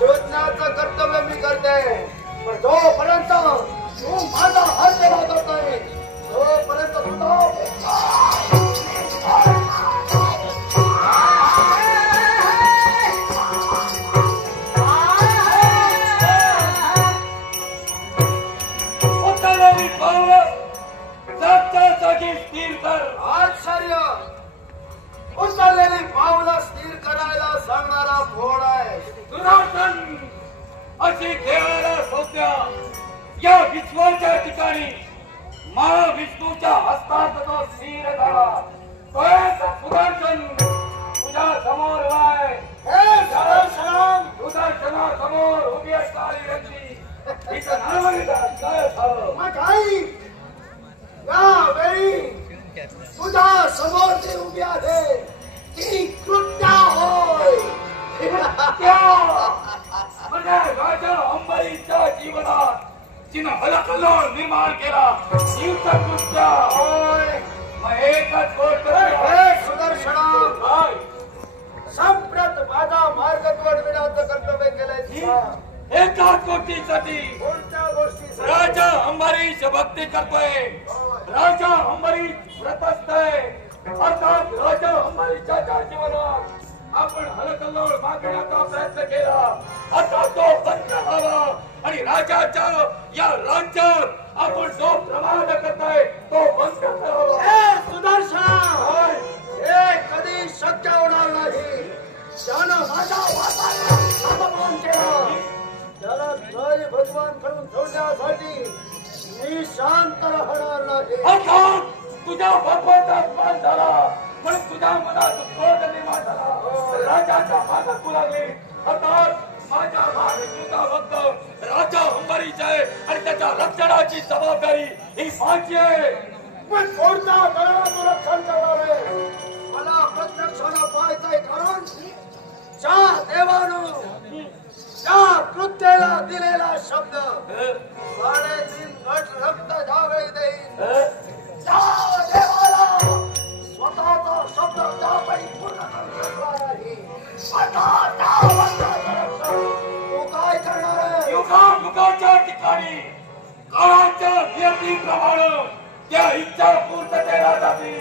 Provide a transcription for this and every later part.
शोधण्याचं कर्तव्य मी करते, पण जोपर्यंत तू माझा हात लागत नाही तोपर्यंत तुझा स्थिर कर. आश्चर्य उचललेली पावलं स्थिर करायला सांगणारा फोड आहे. सुदर्शन अशी देवाला संज्ञा या विश्वाच्या ठिकाणी महाविष्णूच्या हस्तात तो स्थिर झाला. तोच सुदर्शन तुझ्या समोर आहे. हे सुदर्शन सुदर्शना समोर उभी असणारी व्यक्ती इथं नावाने काय झालं. मग आई यावेळी तुझ्या समोर जी उभी आहे ती कृत्या होय. म्हणजे राजा अंबाईच्या जीवनात तिनं हलकल्लोळ निर्माण केला. युद्धकृत्य होय. मग एकच गोष्ट हे सुदर्शना संप्रत माझा मार्ग तोडविण्याचं कर्तव्य केलंय. एकाच गोष्टीसाठी कोणत्या गोष्टी राजा अंबारीश भक्ती करतोय. राजा अंबारीश व्रतस्थ आहे. अर्थात राजा अंबारीच्या जीवनात आपण हलकल्लोळ मागण्याचा प्रयत्न केला. आता तो बंद व्हावा आणि राजाच्या या राज्यात आपण जो प्रमाद करताय तो बंद करावा. हे सुदर्शना हे कधी शक्य होणार नाही. त्यानं माझ्या वाटाला अपमान केला. त्याला जय भगवान करून ठेवण्यासाठी मी शांत राहणार नाही. अर्थात तुझ्या बापाचा अपमान झाला म्हणून तुझ्या मनात क्रोध निर्माण झाला. राजाच्या मागे तू लागली. अर्थात माझ्या मागे तुझा भक्त राजा अंबारीच आहे आणि त्याच्या रक्षणाची जबाबदारी ही माझी आहे. पण कोणत्या दराचं रक्षण करणार आहे. मला प्रत्यक्षानं पाहायचंय. कारण ज्या देवानं त्या कृत्याला दिलेला शब्द 3.5 घट रक्त ज्यावेळी देईल त्या देवाला स्वतःचा शब्द त्यावेळी पूर्ण करू शकणार नाही. आता त्या वंशाचं रक्षण तू काय करणार आहे. युगाच्या ठिकाणी काळाच्या नियतीप्रमाणे त्या इच्छा पूर्ततेला जातील.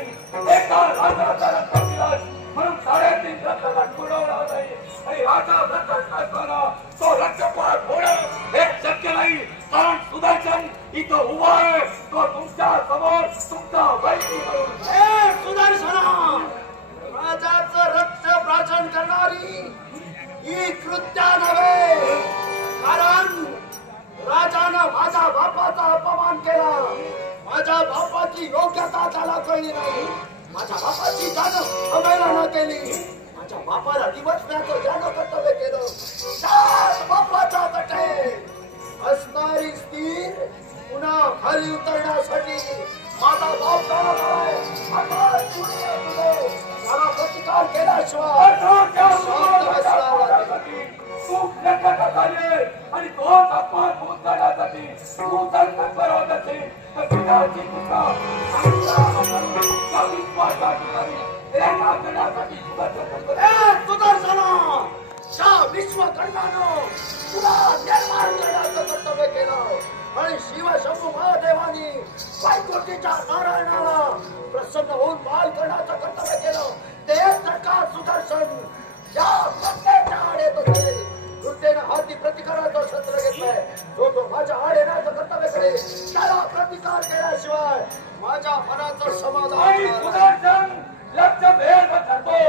एका राजाचा रक्तविलास म्हणून 3.5 रक्तघट पुरवला जाईल आणि राजा रक्त असताना तो रक्तपात होणं हे शक्य नाही. कारण सुदर्शन इथं उभा आहे. तो तुमच्या समोर तुमचा वैरी करून. हे सुदर्शना राजाचं रक्त प्राशन करणारी ही कृत्या नव्हे. कारण राजानं माझ्या बापाचा अपमान केला. माझ्या बापाची योग्यता त्याला कळली नाही. माझ्या बापाची त्यानं अवहेलना केली. माझ्या बापाला दिवसण्याचं ज्यानं कर्तव्य केलं त्याच बापाच्या तटे असणारी स्थिर पुन्हा खाली उतरण्यासाठी माझा बाप त्याला प्रतिकार केल्याशिवाय आणि तोच अपमान होऊन जाण्यासाठी तू तर बरोबर असेल तर पिताची तुका सुदर्शना त्या विश्वकर्मानं तुला निर्माण करण्याचं कर्तव्य केलं आणि शिवशंभू महादेवानी वैकुंठीच्या नारायणाला प्रसन्न होऊन बाल करण्याचं कर्तव्य केलं. तेच सरकार सुदर्शन या प्रत्येच्या आड येत होते. दुर्देनं हाती प्रतिकाराचं शस्त्र घेतलंय. तो माझ्या आड येण्याचं कर्तव्य करेल. त्याला प्रतिकार केल्याशिवाय माझ्या मनाचं समाधान. सुदर्शन लक्ष भेद करतो.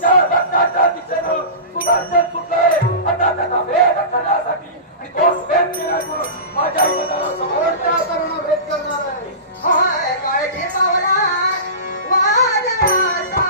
त्या रक्ताच्या दिशेनं सुदर्शन सुटलंय. आता त्याचा भेद करण्यासाठी आणि तो भेद केल्यामुळे माझ्या मनाला समोरच्या करणं भेद करणार आहे. काळजी पावला वादळाचा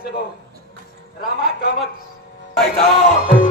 पैसे भाऊ रामा कामत